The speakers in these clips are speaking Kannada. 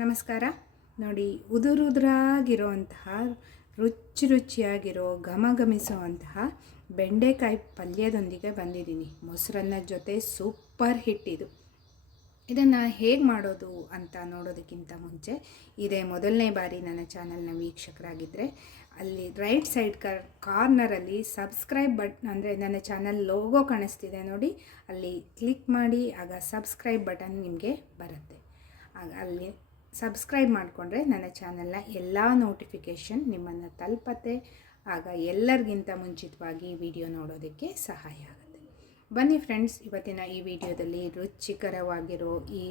ನಮಸ್ಕಾರ. ನೋಡಿ ಉದುರುದುರಾಗಿರೋಂತಹ ರುಚಿ ರುಚಿಯಾಗಿರೋ ಘಮ ಘಮಿಸುವಂತಹ ಬೆಂಡೆಕಾಯಿ ಪಲ್ಯದೊಂದಿಗೆ ಬಂದಿದ್ದೀನಿ. ಮೊಸರನ್ನ ಜೊತೆ ಸೂಪರ್ ಹಿಟ್ ಇದು. ಇದನ್ನು ಹೇಗೆ ಮಾಡೋದು ಅಂತ ನೋಡೋದಕ್ಕಿಂತ ಮುಂಚೆ, ಇದೇ ಮೊದಲನೇ ಬಾರಿ ನನ್ನ ಚಾನಲ್ನ ವೀಕ್ಷಕರಾಗಿದ್ದರೆ ಅಲ್ಲಿ ರೈಟ್ ಸೈಡ್ ಕರ್, ಕಾರ್ನರಲ್ಲಿ ಸಬ್ಸ್ಕ್ರೈಬ್ ಬಟ್, ಅಂದರೆ ನನ್ನ ಚಾನಲ್ ಲೋಗೋ ಕಾಣಿಸ್ತಿದೆ ನೋಡಿ, ಅಲ್ಲಿ ಕ್ಲಿಕ್ ಮಾಡಿ, ಆಗ ಸಬ್ಸ್ಕ್ರೈಬ್ ಬಟನ್ ನಿಮಗೆ ಬರುತ್ತೆ. ಅಲ್ಲಿ ಸಬ್ಸ್ಕ್ರೈಬ್ ಮಾಡಿಕೊಂಡ್ರೆ ನನ್ನ ಚಾನಲ್ನ ಎಲ್ಲ ನೋಟಿಫಿಕೇಷನ್ ನಿಮ್ಮನ್ನು ತಲುಪತ್ತೆ. ಆಗ ಎಲ್ಲರಿಗಿಂತ ಮುಂಚಿತವಾಗಿ ವಿಡಿಯೋ ನೋಡೋದಕ್ಕೆ ಸಹಾಯ ಆಗುತ್ತೆ. ಬನ್ನಿ ಫ್ರೆಂಡ್ಸ್ ಇವತ್ತಿನ ಈ ವಿಡಿಯೋದಲ್ಲಿ ರುಚಿಕರವಾಗಿರೋ ಈ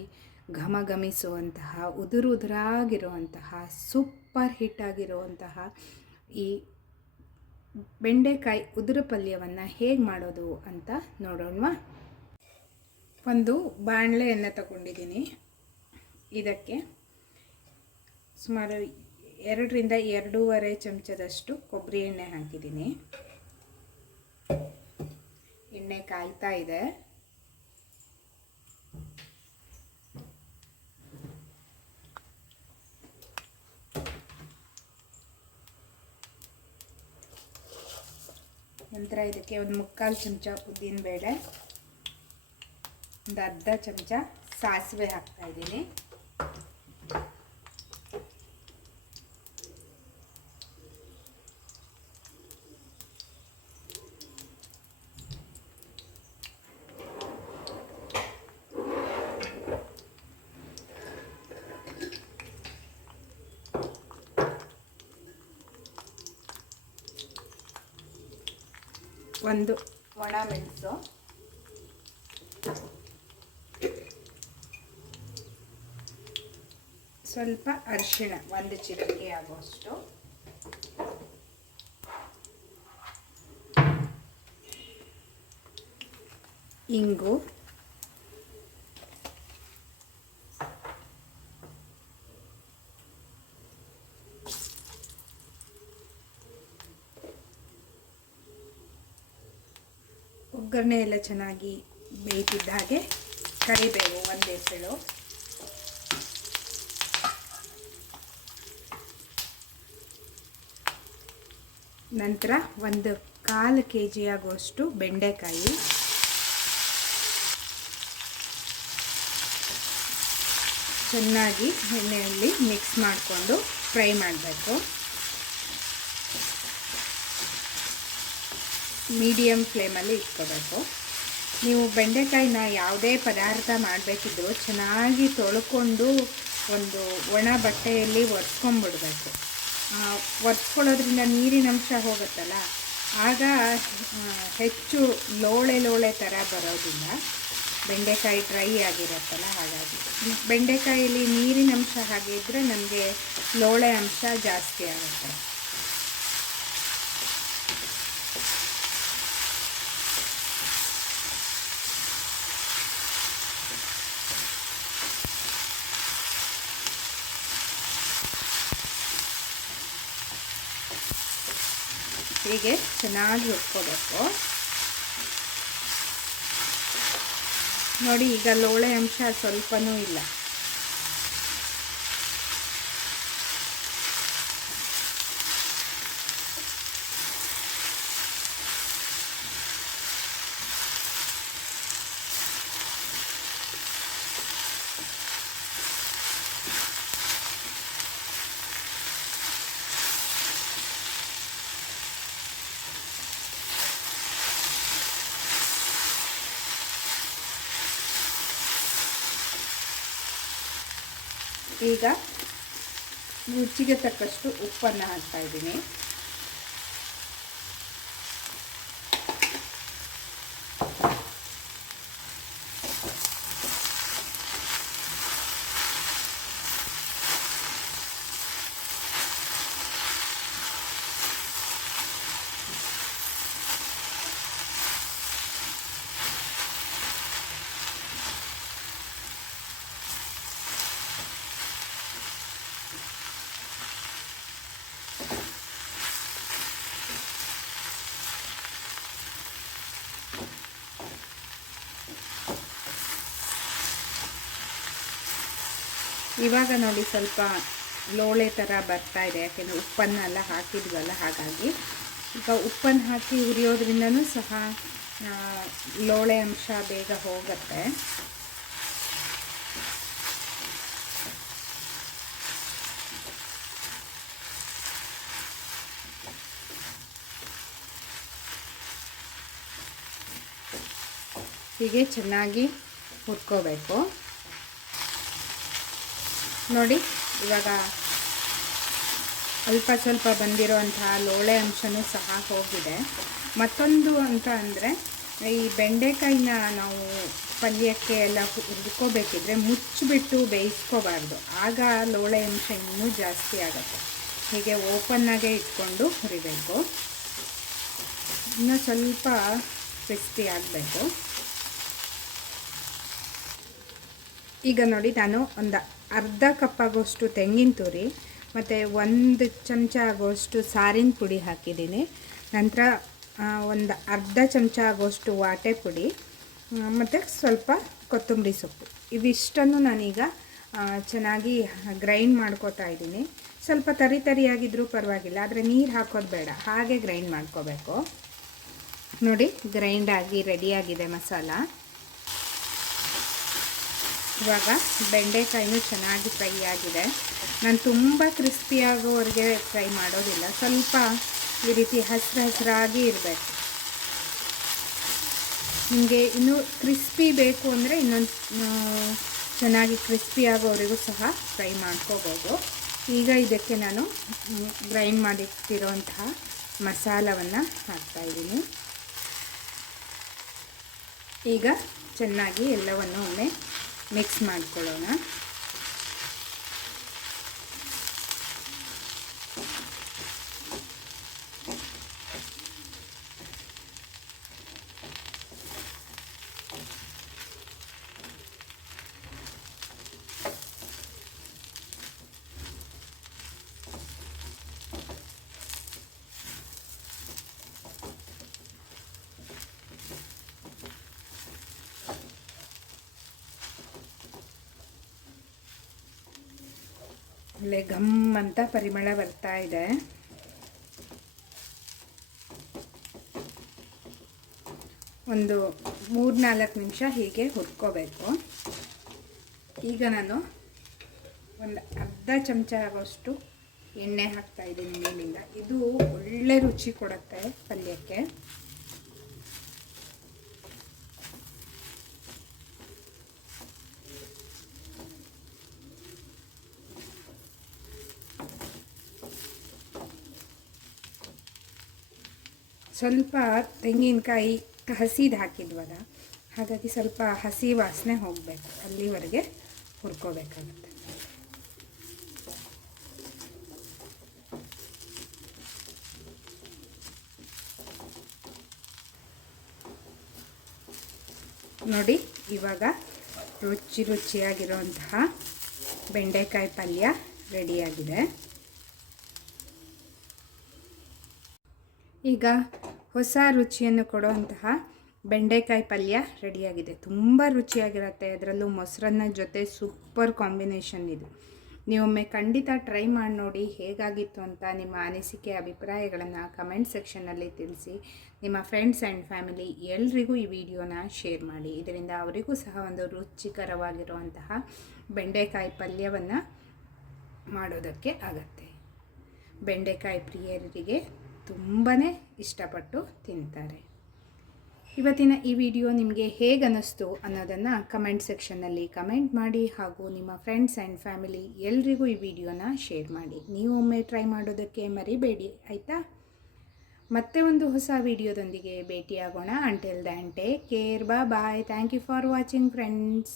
ಘಮಘಮಿಸುವಂತಹ ಉದುರು ಉದುರಾಗಿರುವಂತಹ ಸೂಪರ್ ಹಿಟ್ ಆಗಿರುವಂತಹ ಈ ಬೆಂಡೆಕಾಯಿ ಉದುರು ಪಲ್ಯವನ್ನು ಹೇಗೆ ಮಾಡೋದು ಅಂತ ನೋಡೋಣ ಒಂದು ಬಾಣಲೆಯನ್ನು ತಗೊಂಡಿದ್ದೀನಿ. ಇದಕ್ಕೆ ಸುಮಾರು ಎರಡರಿಂದ ಎರಡೂವರೆ ಚಮಚದಷ್ಟು ಕೊಬ್ಬರಿ ಎಣ್ಣೆ ಹಾಕಿದ್ದೀನಿ. ಎಣ್ಣೆ ಕಾಯ್ತಾ ಇದೆ. ನಂತರ ಇದಕ್ಕೆ ಒಂದು ಮುಕ್ಕಾಲು ಚಮಚ ಉದ್ದಿನಬೇಳೆ ಒಂದು ಅರ್ಧ ಚಮಚ ಸಾಸಿವೆ ಹಾಕ್ತಾ ಇದ್ದೀನಿ. ಒಂದು ಒಣ ಮೆಣಸು. ಸ್ವಲ್ಪ ಅರಿಶಿಣ ಒಂದು ಚಿಟಿಕೆ ಆಗುವಷ್ಟು. ಇಂಗು. ಒಗ್ಗರಣೆ ಎಲ್ಲ ಚೆನ್ನಾಗಿ ಬೇಯ್ತಿದ್ದ ಹಾಗೆ ಕರಿಬೇವು ಒಂದೇ ಸಳು. ನಂತರ ಒಂದು ಕಾಲು ಕೆ ಜಿ ಆಗುವಷ್ಟು ಬೆಂಡೆಕಾಯಿ. ಚೆನ್ನಾಗಿ ಎಣ್ಣೆಯಲ್ಲಿ ಮಿಕ್ಸ್ ಮಾಡಿಕೊಂಡು ಫ್ರೈ ಮಾಡಬೇಕು. ಮೀಡಿಯಮ್ ಫ್ಲೇಮಲ್ಲಿ ಇಟ್ಕೋಬೇಕು. ನೀವು ಬೆಂಡೆಕಾಯಿನ ಯಾವುದೇ ಪದಾರ್ಥ ಮಾಡಬೇಕಿದ್ರೂ ಚೆನ್ನಾಗಿ ತೊಳ್ಕೊಂಡು ಒಂದು ಒಣ ಬಟ್ಟೆಯಲ್ಲಿ ಒರೆಸ್ಕೊಂಬಿಡ್ಬೇಕು. ಒರೆಸ್ಕೊಳ್ಳೋದ್ರಿಂದ ನೀರಿನ ಅಂಶ ಹೋಗುತ್ತಲ್ಲ? ಆಗ ಹೆಚ್ಚು ಲೋಳೆ ಲೋಳೆ ಥರ ಬರೋದಿಲ್ಲ. ಬೆಂಡೆಕಾಯಿ ಡ್ರೈ ಆಗಿರುತ್ತಲ್ಲ ಹಾಗಾಗಿ. ಬೆಂಡೆಕಾಯಲ್ಲಿ ನೀರಿನ ಅಂಶ ಹಾಗಿದ್ದರೆ ನಮಗೆ ಲೋಳೆ ಅಂಶ ಜಾಸ್ತಿ ಆಗುತ್ತೆ. ಹೀಗೆ ಚೆನ್ನಾಗಿ ಹುರ್ಕೋಬೇಕು ನೋಡಿ ಈಗ ಲೋಳೆ ಅಂಶ ಸ್ವಲ್ಪನೂ ಇಲ್ಲ. ಈಗ ರುಚಿಗೆ ತಕ್ಕಷ್ಟು ಉಪ್ಪನ್ನು ಹಾಕ್ತಾ ಇದ್ದೀನಿ. ಇವಾಗ ನೋಡಿ ಸ್ವಲ್ಪ ಲೋಳೆ ಥರ ಬರ್ತಾ ಇದೆ, ಯಾಕೆಂದರೆ ಉಪ್ಪನ್ನೆಲ್ಲ ಹಾಕಿದ್ವಲ್ಲ ಹಾಗಾಗಿ. ಈಗ ಉಪ್ಪನ್ನು ಹಾಕಿ ಹುರಿಯೋದ್ರಿಂದನೂ ಸಹ ಲೋಳೆ ಅಂಶ ಬೇಗ ಹೋಗುತ್ತೆ. ಹೀಗೆ ಚೆನ್ನಾಗಿ ಹುರ್ಕೋಬೇಕು. ನೋಡಿ, ಇವಾಗ ಅಲ್ಪ ಸ್ವಲ್ಪ ಬಂದಿರುವಂತಹ ಲೋಳೆ ಅಂಶನೂ ಸಹ ಹೋಗಿದೆ. ಮತ್ತೊಂದು ಅಂತ ಅಂದರೆ, ಈ ಬೆಂಡೆಕಾಯಿನ ನಾವು ಪಲ್ಯಕ್ಕೆ ಎಲ್ಲ ಹುರ್ಕೋಬೇಕಿದ್ರೆ ಮುಚ್ಚಿಬಿಟ್ಟು ಬೇಯಿಸ್ಕೋಬಾರ್ದು. ಆಗ ಲೋಳೆ ಅಂಶ ಇನ್ನೂ ಜಾಸ್ತಿ ಆಗುತ್ತೆ. ಹೀಗೆ ಓಪನ್ನಾಗೆ ಇಟ್ಕೊಂಡು ಹುರಿಬೇಕು. ಇನ್ನು ಸ್ವಲ್ಪ ಕ್ರಿಸ್ಪಿ ಆಗಬೇಕು. ಈಗ ನೋಡಿ ನಾನು ಒಂದು ಅರ್ಧ ಕಪ್ ಆಗೋಷ್ಟು ತೆಂಗಿನ ತುರಿ, ಮತ್ತು ಒಂದು ಚಮಚ ಆಗೋಷ್ಟು ಸಾರಿನ ಪುಡಿ ಹಾಕಿದ್ದೀನಿ. ನಂತರ ಒಂದು ಅರ್ಧ ಚಮಚ ಆಗೋಷ್ಟು ವಾಟೆ ಪುಡಿ ಮತ್ತು ಸ್ವಲ್ಪ ಕೊತ್ತಂಬರಿ ಸೊಪ್ಪು. ಇವಿಷ್ಟನ್ನು ನಾನೀಗ ಚೆನ್ನಾಗಿ ಗ್ರೈಂಡ್ ಮಾಡ್ಕೋತಾ ಇದ್ದೀನಿ. ಸ್ವಲ್ಪ ತರಿ ತರಿಯಾಗಿದ್ದರೂ ಪರವಾಗಿಲ್ಲ, ಆದರೆ ನೀರು ಹಾಕೋದು ಬೇಡ. ಹಾಗೆ ಗ್ರೈಂಡ್ ಮಾಡ್ಕೋಬೇಕು. ನೋಡಿ, ಗ್ರೈಂಡ್ ಆಗಿ ರೆಡಿಯಾಗಿದೆ ಮಸಾಲ. ಇವಾಗ ಬೆಂಡೆಕಾಯಿನೂ ಚೆನ್ನಾಗಿ ಫ್ರೈ ಆಗಿದೆ. ನಾನು ತುಂಬ ಕ್ರಿಸ್ಪಿ ಆಗೋವರೆಗೆ ಫ್ರೈ ಮಾಡೋದಿಲ್ಲ. ಸ್ವಲ್ಪ ಈ ರೀತಿ ಹಸಿರು ಹಸಿರಾಗಿ ಇರಬೇಕು. ನಿಮಗೆ ಇನ್ನೂ ಕ್ರಿಸ್ಪಿ ಬೇಕು ಅಂದರೆ ಇನ್ನೊಂದು ಚೆನ್ನಾಗಿ ಕ್ರಿಸ್ಪಿ ಆಗೋವರೆಗೂ ಸಹ ಫ್ರೈ ಮಾಡ್ಕೋಬೋದು. ಈಗ ಇದಕ್ಕೆ ನಾನು ಗ್ರೈಂಡ್ ಮಾಡಿಟ್ಟಿರೋಂತಹ ಮಸಾಲವನ್ನು ಹಾಕ್ತಾಯಿದ್ದೀನಿ ಈಗ ಚೆನ್ನಾಗಿ ಎಲ್ಲವನ್ನು ಒಮ್ಮೆ ಮಿಕ್ಸ್ ಮಾಡ್ಕೊಳ್ಳೋಣ. ಒಳ್ಳೆ ಗಮ್ ಅಂತ ಪರಿಮಳ ಬರ್ತಾ ಇದೆ. ಒಂದು ಮೂರು ನಾಲ್ಕು ನಿಮಿಷ ಹೀಗೆ ಹುರ್ಕೋಬೇಕು. ಈಗ ನಾನು ಒಂದು ಅರ್ಧ ಚಮಚ ಆಗೋಷ್ಟು ಎಣ್ಣೆ ಹಾಕ್ತಾ ಇದ್ದೀನಿ ಮೇಲಿಂದ. ಇದು ಒಳ್ಳೆ ರುಚಿ ಕೊಡುತ್ತೆ ಪಲ್ಯಕ್ಕೆ. ಸ್ವಲ್ಪ ತೆಂಗಿನಕಾಯಿ ಹಸಿದು ಹಾಕಿದ್ವಲ್ಲ, ಹಾಗಾಗಿ ಸ್ವಲ್ಪ ಹಸಿ ವಾಸನೆ ಹೋಗಬೇಕು, ಅಲ್ಲಿವರೆಗೆ ಹುರ್ಕೋಬೇಕಾಗುತ್ತೆ. ನೋಡಿ, ಇವಾಗ ರುಚಿ ರುಚಿಯಾಗಿರುವಂತಹ ಬೆಂಡೆಕಾಯಿ ಪಲ್ಯ ರೆಡಿಯಾಗಿದೆ. ಈಗ ಹೊಸ ರುಚಿಯನ್ನು ಕೊಡುವಂತಹ ಬೆಂಡೆಕಾಯಿ ಪಲ್ಯ ರೆಡಿಯಾಗಿದೆ. ತುಂಬ ರುಚಿಯಾಗಿರುತ್ತೆ. ಅದರಲ್ಲೂ ಮೊಸರನ್ನ ಜೊತೆ ಸೂಪರ್ ಕಾಂಬಿನೇಷನ್ ಇದು. ನೀವೊಮ್ಮೆ ಖಂಡಿತ ಟ್ರೈ ಮಾಡಿ ನೋಡಿ ಹೇಗಾಗಿತ್ತು ಅಂತ ನಿಮ್ಮ ಅನಿಸಿಕೆ, ಅಭಿಪ್ರಾಯಗಳನ್ನು ಕಮೆಂಟ್ ಸೆಕ್ಷನ್ನಲ್ಲಿ ತಿಳಿಸಿ. ನಿಮ್ಮ ಫ್ರೆಂಡ್ಸ್ ಆ್ಯಂಡ್ ಫ್ಯಾಮಿಲಿ ಎಲ್ರಿಗೂ ಈ ವಿಡಿಯೋನ ಶೇರ್ ಮಾಡಿ. ಇದರಿಂದ ಅವರಿಗೂ ಸಹ ಒಂದು ರುಚಿಕರವಾಗಿರುವಂತಹ ಬೆಂಡೆಕಾಯಿ ಪಲ್ಯವನ್ನು ಮಾಡೋದಕ್ಕೆ ಆಗತ್ತೆ. ಬೆಂಡೆಕಾಯಿ ಪ್ರಿಯರಿಗೆ ತುಂಬಾ ಇಷ್ಟಪಟ್ಟು ತಿಂತಾರೆ. ಇವತ್ತಿನ ಈ ವಿಡಿಯೋ ನಿಮಗೆ ಹೇಗೆ ಅನ್ನಿಸ್ತು ಅನ್ನೋದನ್ನು ಕಮೆಂಟ್ ಸೆಕ್ಷನ್ನಲ್ಲಿ ಕಮೆಂಟ್ ಮಾಡಿ ಹಾಗೂ ನಿಮ್ಮ ಫ್ರೆಂಡ್ಸ್ ಆ್ಯಂಡ್ ಫ್ಯಾಮಿಲಿ ಎಲ್ರಿಗೂ ಈ ವಿಡಿಯೋನ ಶೇರ್ ಮಾಡಿ. ನೀವು ಒಮ್ಮೆ ಟ್ರೈ ಮಾಡೋದಕ್ಕೆ ಮರಿಬೇಡಿ, ಆಯಿತಾ? ಮತ್ತೆ ಒಂದು ಹೊಸ ವಿಡಿಯೋದೊಂದಿಗೆ ಭೇಟಿಯಾಗೋಣ. Until then take care bye bye thank you for watching friends